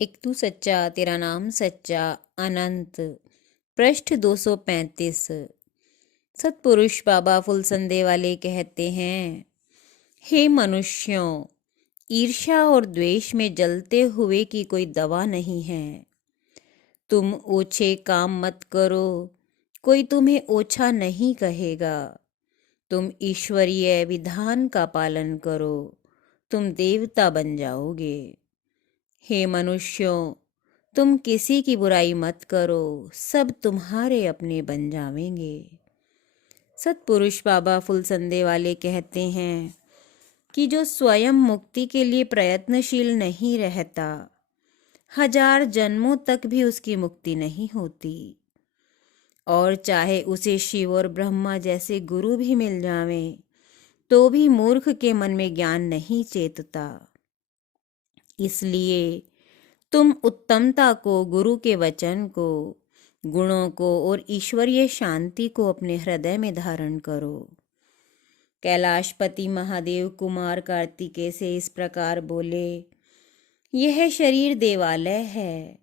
एक तू सच्चा तेरा नाम सच्चा अनंत। पृष्ठ 235। सतपुरुष बाबा फुलसंदे वाले कहते हैं, हे मनुष्यों, ईर्ष्या और द्वेष में जलते हुए की कोई दवा नहीं है। तुम ओछे काम मत करो, कोई तुम्हें ओछा नहीं कहेगा। तुम ईश्वरीय विधान का पालन करो, तुम देवता बन जाओगे। हे मनुष्यों, तुम किसी की बुराई मत करो, सब तुम्हारे अपने बन जावेंगे। सतपुरुष बाबा फुलसंदे वाले कहते हैं कि जो स्वयं मुक्ति के लिए प्रयत्नशील नहीं रहता, 1000 जन्मों तक भी उसकी मुक्ति नहीं होती। और चाहे उसे शिव और ब्रह्मा जैसे गुरु भी मिल जावें, तो भी मूर्ख के मन में ज्ञान नहीं चेतता। इसलिए तुम उत्तमता को, गुरु के वचन को, गुणों को और ईश्वरीय शांति को अपने हृदय में धारण करो। कैलाशपति महादेव कुमार कार्तिकेय से इस प्रकार बोले, यह शरीर देवालय है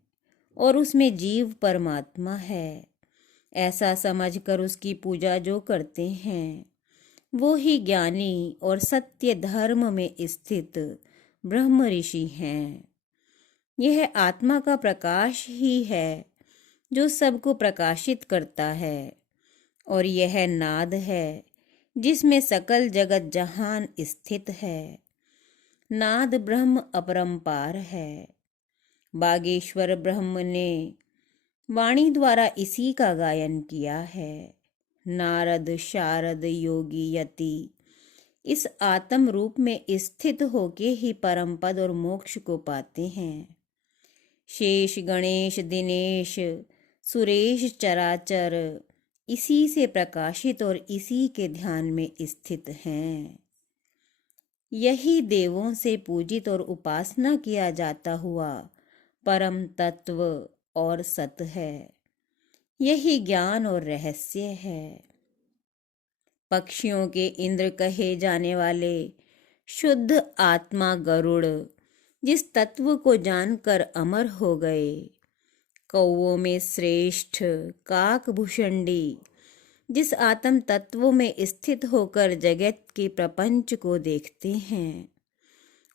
और उसमें जीव परमात्मा है। ऐसा समझकर उसकी पूजा जो करते हैं, वो ही ज्ञानी और सत्य धर्म में स्थित ब्रह्म ऋषि हैं। यह आत्मा का प्रकाश ही है जो सबको प्रकाशित करता है, और यह नाद है जिसमें सकल जगत जहान स्थित है। नाद ब्रह्म अपरंपार है। बागेश्वर ब्रह्म ने वाणी द्वारा इसी का गायन किया है। नारद, शारद, योगी, यति इस आत्म रूप में स्थित होके ही परम पद और मोक्ष को पाते हैं। शेष, गणेश, दिनेश, सुरेश, चराचर इसी से प्रकाशित और इसी के ध्यान में स्थित हैं। यही देवों से पूजित और उपासना किया जाता हुआ परम तत्व और सत है। यही ज्ञान और रहस्य है। पक्षियों के इंद्र कहे जाने वाले शुद्ध आत्मा गरुड़ जिस तत्व को जानकर अमर हो गए, कौवों में श्रेष्ठ काक भुषंडी जिस आत्म तत्व में स्थित होकर जगत के प्रपंच को देखते हैं,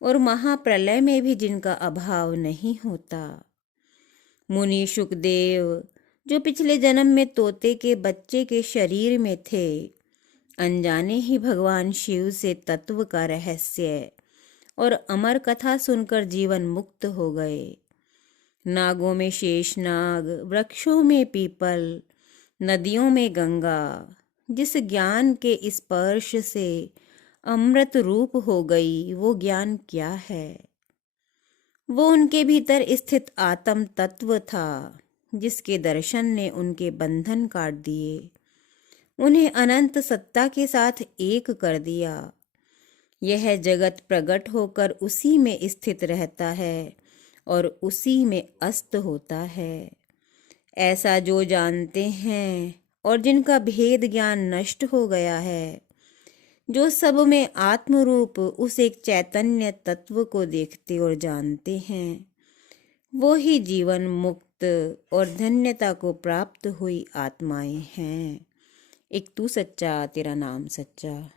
और महाप्रलय में भी जिनका अभाव नहीं होता, मुनि शुकदेव जो पिछले जन्म में तोते के बच्चे के शरीर में थे, अनजाने ही भगवान शिव से तत्व का रहस्य और अमर कथा सुनकर जीवन मुक्त हो गए। नागों में शेषनाग, वृक्षों में पीपल, नदियों में गंगा जिस ज्ञान के स्पर्श से अमृत रूप हो गई, वो ज्ञान क्या है? वो उनके भीतर स्थित आत्म तत्व था जिसके दर्शन ने उनके बंधन काट दिए, उन्हें अनंत सत्ता के साथ एक कर दिया। यह जगत प्रकट होकर उसी में स्थित रहता है और उसी में अस्त होता है। ऐसा जो जानते हैं और जिनका भेद ज्ञान नष्ट हो गया है, जो सब में आत्मरूप उस एक चैतन्य तत्व को देखते और जानते हैं, वो ही जीवन मुक्त और धन्यता को प्राप्त हुई आत्माएं हैं। एक तू सच्चा तेरा नाम सच्चा।